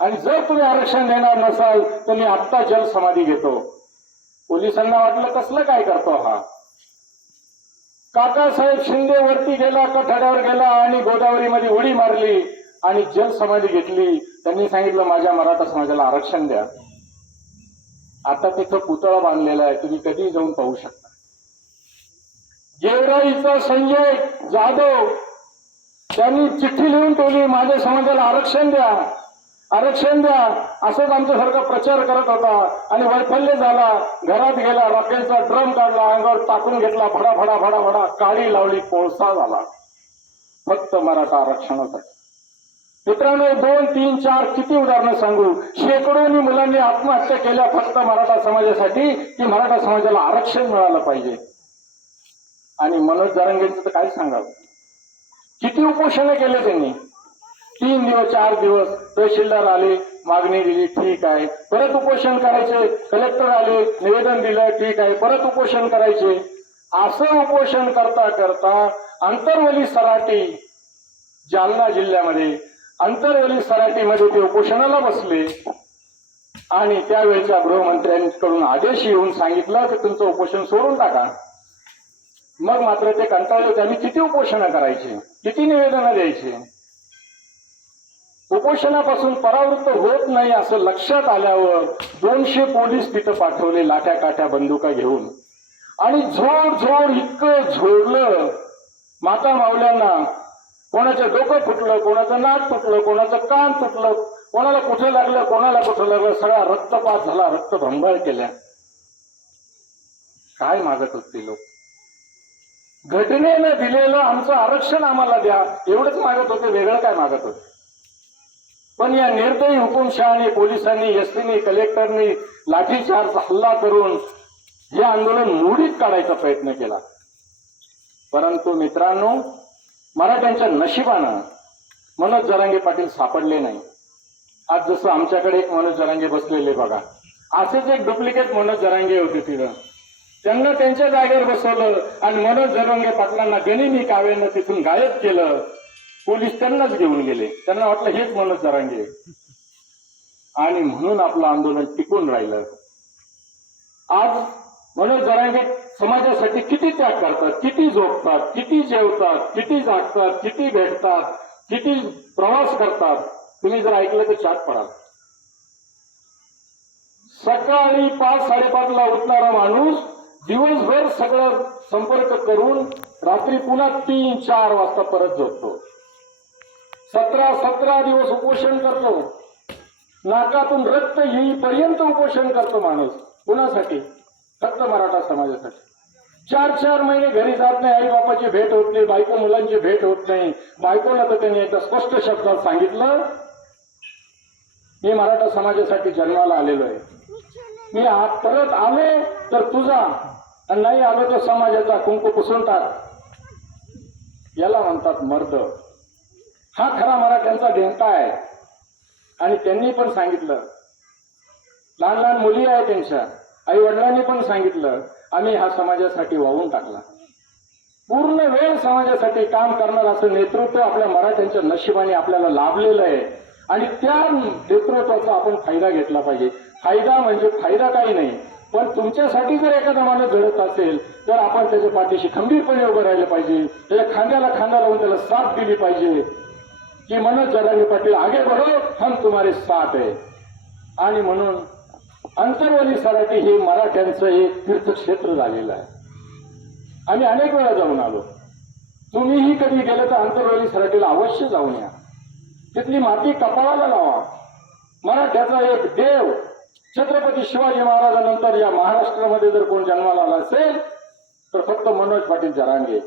आणि जर तुम्ही आरक्षण देणार नसाल तर मी आत्ता जलसमाधी घेतो. पोलिसांना वाटलं कसलं काय करतो हा. काकासाहेब शिंदे वरती गेला, कठाड्यावर गेला आणि गोदावरीमध्ये उडी मारली आणि जलसमाधी घेतली. त्यांनी सांगितलं माझ्या मराठा समाजाला आरक्षण द्या. आता तिथं पुतळा बांधलेला आहे, तुम्ही कधी जाऊन पाहू शकता. गेवराईचा संजय जाधव त्यांनी चिठ्ठी लिहून ठेवली, माझ्या समाजाला आरक्षण द्या, आरक्षण द्या. असंच आमच्यासारखा प्रचार करत होता आणि वैफल्य झाला. घरात गेला, राखेलचा ड्रम काढला, अंगावर टाकून घेतला, फडा फडा फडा फडा काळी लावली, कोळसा झाला फक्त मराठा आरक्षणासाठी. मित्रांनो 2, 3, 4 किती उदाहरणं सांगू. शेकडोनी मुलांनी आत्महत्या केल्या फक्त मराठा समाजासाठी की मराठा समाजाला आरक्षण मिळालं पाहिजे. आणि मनोज जरांगेंचं तर काय सांगावं, किती उपोषण केले त्यांनी. 3 दिवस 4 दिवस तहसीलदार आले, मागणी दिली, ठीक आहे, परत उपोषण करायचे. कलेक्टर आले, निवेदन दिलं, ठीक आहे, परत उपोषण करायचे. असं उपोषण करता करता अंतरवली सराटी जालना जिल्ह्यामध्ये अंतरवली सराटीमध्ये ते उपोषणाला बसले आणि त्यावेळेच्या गृहमंत्र्यांकडून आदेश येऊन सांगितलं की तुमचं उपोषण सोडून टाका. मग मात्र ते कंटाळले, त्यांनी किती उपोषणं करायची, किती निवेदनं द्यायची. उपोषणापासून परावृत्त होत नाही असं लक्षात आल्यावर 200 पोलीस तिथं पाठवले लाट्या काट्या बंदुका घेऊन आणि झोड झोड इतकं झोडलं माता मावल्यांना. कोणाचं डोकं फुटलं, कोणाचं नाक फुटलं, कोणाचं कान फुटलं, कोणाला कुठे लागलं, कोणाला कुठं लागलं, सगळा रक्तपात झाला, रक्तभंबाळ केल्या. काय मागत होते लोक, घटनेनं दिलेलं आमचं आरक्षण आम्हाला द्या एवढंच मागत होते, वेगळं काय मागत होते. पण या निर्दयी हुकुमशहाने, पोलिसांनी, एसटीने, कलेक्टरनी लाठीचार्ज हल्ला करून हे आंदोलन मोडीत काढायचा प्रयत्न केला. परंतु मित्रांनो मराठ्यांच्या नशिबानं मनोज जरांगे पाटील सापडले नाही. आज जसं आमच्याकडे एक मनोज जरांगे बसलेले बघा, असेच एक डुप्लिकेट मनोज जरांगे होते तिथं. त्यांना त्यांच्या जागेवर बसवलं आणि मनोज जरांगे पाटलांना गनिमी काव्यानं तिथून गायब केलं. पोलीस त्यांनाच घेऊन गेले, त्यांना वाटलं हेच मनोज जरांगे आणि म्हणून आपलं आंदोलन टिकून राहिलं. आज मनोज जरांगे समाजासाठी किती त्याग करतात, किती झोपतात, किती जेवतात, किती जागतात, किती भेटतात, किती प्रवास करतात. तुम्ही जर ऐकलं तर चाट पडाल. सकाळी 5-5:30 ला उठणारा माणूस दिवसभर सगळं संपर्क करून रात्री पुन्हा 3-4 वाजता परत झोपतो. 17 दिवस उपोषण करतो, नाकातून रक्त येईपर्यंत उपोषण करतो माणूस. कुणासाठी? फक्त मराठा समाजासाठी. 4-4 महिने घरी जात नाही, आई बापाची भेट होत नाही, बायको मुलांची भेट होत नाही. बायकोला तर त्यांनी एकदा स्पष्ट शब्दात सांगितलं, मी मराठा समाजासाठी जन्माला आलेलो आहे, मी परत आले तर तुझा आणि नाही आलो तर समाजाचा कुंकू पुसून टाक. याला म्हणतात मर्द. हा खरा मराठ्यांचा देणता आहे. आणि त्यांनी पण सांगितलं, लहान लहान मुली आहेत त्यांच्या आई वडिलांनी पण सांगितलं, आम्ही हा समाजासाठी वाहून टाकला. पूर्ण वेळ समाजासाठी काम करणार असं नेतृत्व आपल्या मराठ्यांच्या नशिबाने आपल्याला लाभलेलं आहे आणि त्या नेतृत्वाचा आपण फायदा घेतला पाहिजे. फायदा म्हणजे फायदा काही नाही, पण तुमच्यासाठी जर एखादा माणूस घडत असेल तर आपण त्याच्या पाठीशी खंबीरपणे उभं राहिलं पाहिजे, त्याच्या खांद्याला खांदा लावून त्याला साथ दिली पाहिजे की मनोज जरांगे पाटील आगे बढ़ो, हम तुम्हारे साथ है. आणि म्हणून अंतरवली सराटी हे मराठ्यांचं एक तीर्थक्षेत्र झालेलं आहे. आम्ही अनेक वेळा जाऊन आलो. तुम्हीही कधी गेलं तर अंतरवली सराटीला अवश्य जाऊन या. तिथली माती कपाळाला लावा. मराठ्याचा एक देव छत्रपती शिवाजी महाराजांनंतर या महाराष्ट्रामध्ये जर कोण जन्माला आला असेल तर फक्त मनोज पाटील जरांगे.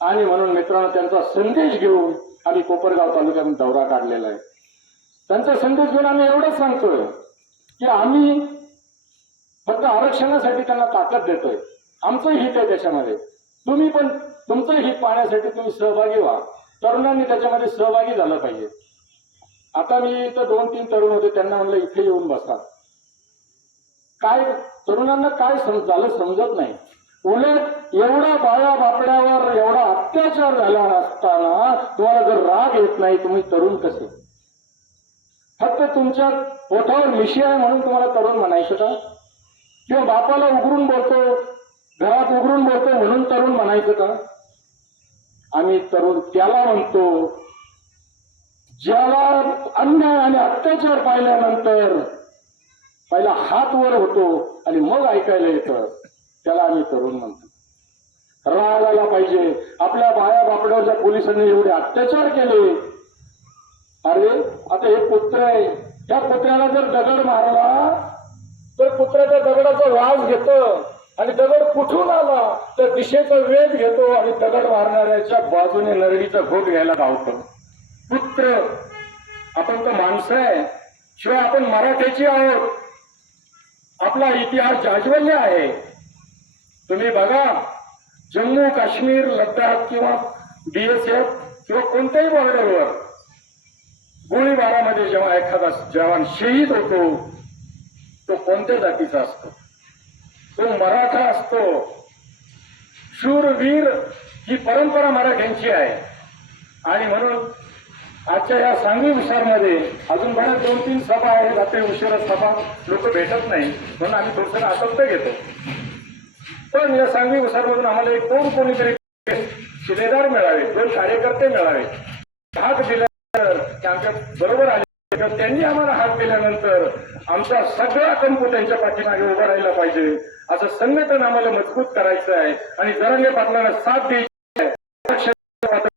आणि म्हणून मित्रांनो त्यांचा संदेश घेऊन आम्ही कोपरगाव तालुक्यामध्ये दौरा काढलेला आहे. त्यांचा संदेश घेऊन आम्ही एवढंच सांगतोय की आम्ही फक्त आरक्षणासाठी त्यांना ताकद देतोय, आमचं हित आहे त्याच्यामध्ये. तुम्ही पण तुमचं हित पाहण्यासाठी तुम्ही सहभागी व्हा. तरुणांनी त्याच्यामध्ये सहभागी झालं पाहिजे. आता मी इथं 2-3 तरुण होते, त्यांना म्हणलं इथे येऊन बसा. काय तरुणांना काय झालं समजत नाही. उलट एवढा बाळा बापड्यावर एवढा अत्याचार झाला असताना तुम्हाला जर राग येत नाही, तुम्ही तरुण कसे? फक्त तुमच्या ओठावर मिशी आहे म्हणून तुम्हाला तरुण म्हणायचं का? किंवा बापाला उघडून बोलतो, घरात उघडून बोलतो म्हणून तरुण म्हणायचं का? आम्ही तरुण त्याला म्हणतो ज्याला अन्याय आणि अत्याचार पाहिल्यानंतर पहिला हात वर होतो आणि मग ऐकायला येतं, त्याला आम्ही तरुण म्हणतो. राग आला पाहिजे. आपल्या बाया बापड्यावर ज्या पोलिसांनी एवढे अत्याचार केले, अरे आता हे पुत्र आहे, त्या पुत्राला जर दगड मारला तर पुत्राच्या दगडाचा वास घेतो आणि दगड कुठून आला तर दिशेचा वेध घेतो आणि दगड मारणाऱ्याच्या बाजूने नरडीचा घोट घ्यायला धावतो. पुत्र, आपण तर माणसं आहे, शिवाय आपण मराठ्याची आहोत. आपला इतिहास जाज्वल्य आहे. तुम्ही बघा, जम्मू काश्मीर लडाख किंवा BSF किंवा कोणत्याही बॉर्डरवर गोळीबारामध्ये जेव्हा एखादा जवान शहीद होतो, तो कोणत्या जातीचा असतो? तो मराठा असतो. शूरवीर ही परंपरा मराठ्यांची आहे. आणि म्हणून आजच्या या सांगली विशारमध्ये अजून बऱ्याच 2-3 सभा आहेत. रात्री उशिरा सभा लोक भेटत नाही म्हणून आम्ही थोडंसं आसक्त घेतो. पण या सांगली विशारमधून आम्हाला एक कोणीतरी शिलेदार मिळावे, 2 कार्यकर्ते मिळावे. हाक दिल्यानंतर ते आमच्या बरोबर आले. त्यांनी आम्हाला हाक दिल्यानंतर आमचा सगळा कंपू त्यांच्या पाठीमागे उभा राहिला पाहिजे. असं संघटन आम्हाला मजबूत करायचं आहे आणि जरांगे पाटलांना साथ द्यायची आहे.